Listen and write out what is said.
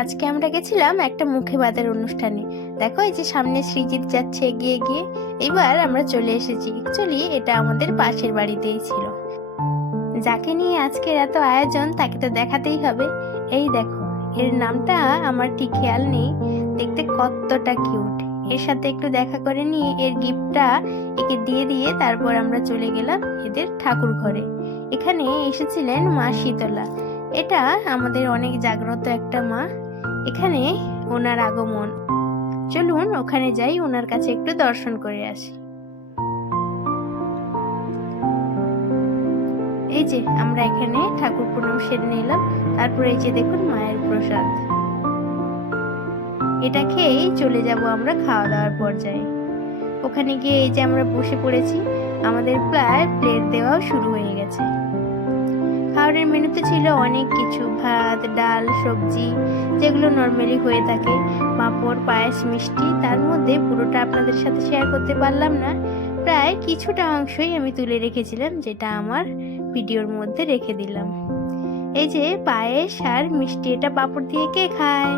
আজকে আমরা গেছিলাম একটা মুখে ভাতের অনুষ্ঠানে। দেখো এই যে সামনে সৃজিত যাচ্ছে এগিয়ে গিয়ে। এবার আমরা চলে এসেছি, অ্যাকচুয়ালি এটা আমাদের পাশের বাড়িতেই ছিল। যাকে নিয়ে আজকের এত আয়োজন তাকে তো দেখাতেই হবে। এই দেখো, এর নামটা আমার ঠিক খেয়াল নেই, দেখতে কতটা কিউট। এর সাথে একটু দেখা করে নিয়ে এর গিফটটা একে দিয়ে দিয়ে তারপর আমরা চলে গেলাম এদের ঠাকুর ঘরে। এখানে এসেছিলেন মা শীতলা। এটা আমাদের অনেক জাগ্রত একটা মা। এখানে ওনার আগমন। চলুন ওখানে যাই, ওনার কাছে একটু দর্শন করে আসি। এই যে আমরা এখানে ঠাকুর প্রণাম সেরে নিলাম, তারপর এই যে দেখুন মায়ের প্রসাদ। এটা খেয়েই চলে যাব আমরা খাওয়া দাওয়ার পর্যায়ে। ওখানে গিয়ে এই যে আমরা বসে পড়েছি, আমাদের প্রায় প্লেট দেওয়াও শুরু হয়ে গেছে। খাবারের মেনুতে ছিল অনেক কিছু, ভাত, ডাল, সবজি, যেগুলো নর্মালি হয়ে থাকে, পাঁপড়, পায়েস, মিষ্টি। তার মধ্যে পুরোটা আপনাদের সাথে শেয়ার করতে পারলাম না, প্রায় কিছুটা অংশই আমি তুলে রেখেছিলাম, যেটা আমার ভিডিওর মধ্যে রেখে দিলাম। এই যে পায়েস আর মিষ্টি, এটা পাঁপড় দিয়ে কে খায়?